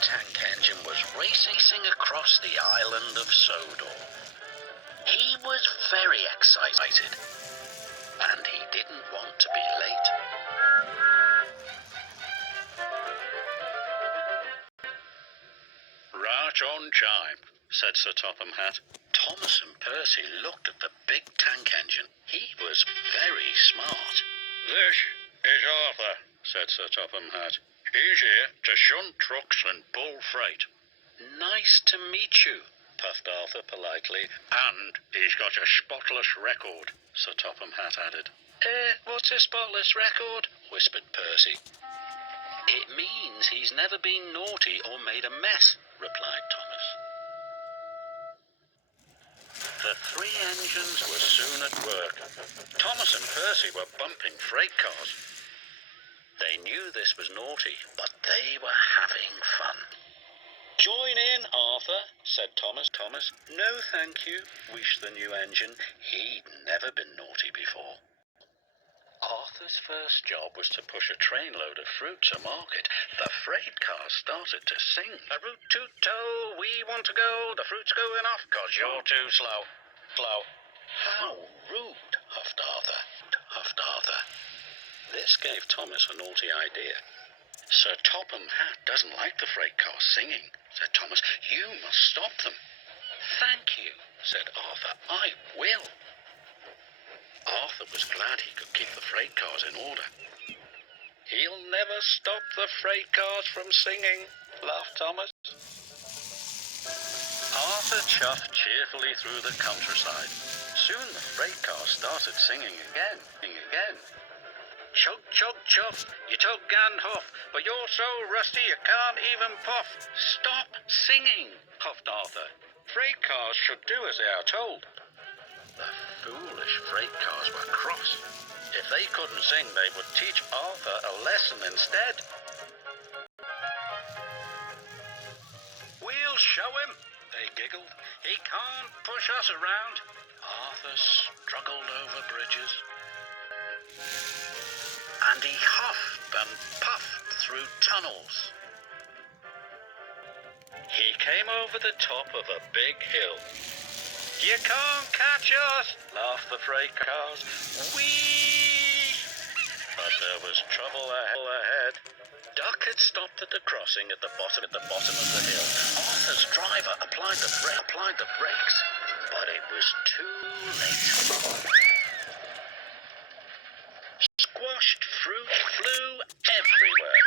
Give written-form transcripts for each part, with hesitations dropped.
tank engine was racing across the island of Sodor. He was very excited, and he didn't want to be late. Right on time, said Sir Topham Hatt. Thomas and Percy looked at the big tank engine. He was very smart. This is Arthur, said Sir Topham Hatt. He's here to shunt trucks and pull freight. Nice to meet you, puffed Arthur politely. And he's got a spotless record, Sir Topham Hatt added. What's a spotless record? Whispered Percy. It means he's never been naughty or made a mess, replied Thomas. The three engines were soon at work. Thomas and Percy were bumping freight cars. They knew this was naughty, but they were having fun. Join in, Arthur, said Thomas. Thomas, no thank you, wished the new engine. He'd never been naughty before. Arthur's first job was to push a trainload of fruit to market. The freight car started to sing. A route to tow, we want to go. The fruit's going off, 'cause you're too slow. Slow. How rude, huffed Arthur. This gave Thomas a naughty idea. Sir Topham Hatt doesn't like the freight cars singing, said Thomas. You must stop them. Thank you, said Arthur. I will. Arthur was glad he could keep the freight cars in order. He'll never stop the freight cars from singing, laughed Thomas. Arthur chuffed cheerfully through the countryside. Soon the freight cars started singing again. Chug, chug, chuff, you tug and huff, but you're so rusty you can't even puff. Stop singing, huffed Arthur. Freight cars should do as they are told. The foolish freight cars were cross. If they couldn't sing, they would teach Arthur a lesson instead. We'll show him, they giggled. He can't push us around. Arthur struggled over bridges. And he huffed and puffed through tunnels. He came over the top of a big hill. You can't catch us, laughed the freight cars. Whee! But there was trouble ahead. Duck had stopped at the crossing at the bottom of the hill. Arthur's driver applied the brakes, but it was too late. Squashed fruit flew everywhere.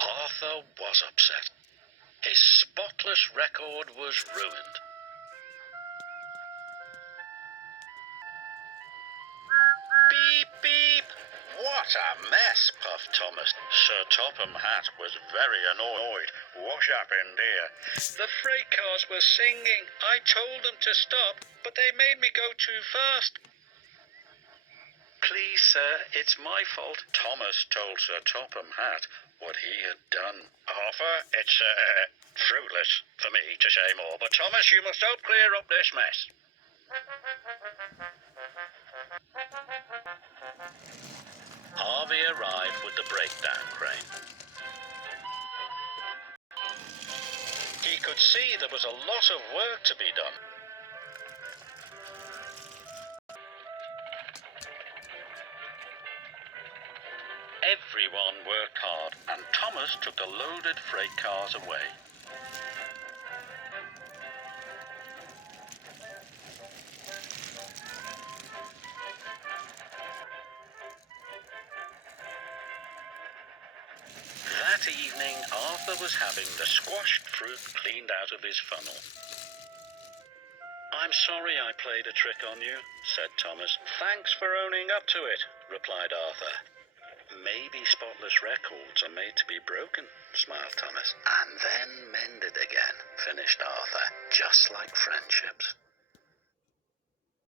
Arthur was upset. His spotless record was ruined. Beep, beep! What a mess, puffed Thomas. Sir Topham Hatt was very annoyed. What happened here? The freight cars were singing. I told them to stop, but they made me go too fast. Please, sir, it's my fault. Thomas told Sir Topham Hatt what he had done. Arthur, it's fruitless for me to say more, but Thomas, you must help clear up this mess. Harvey arrived with the breakdown crane. He could see there was a lot of work to be done. Everyone worked hard, and Thomas took the loaded freight cars away. That evening, Arthur was having the squashed fruit cleaned out of his funnel. I'm sorry I played a trick on you, said Thomas. Thanks for owning up to it, replied Arthur. Maybe spotless records are made to be broken, smiled Thomas. And then mended again, finished Arthur, just like friendships.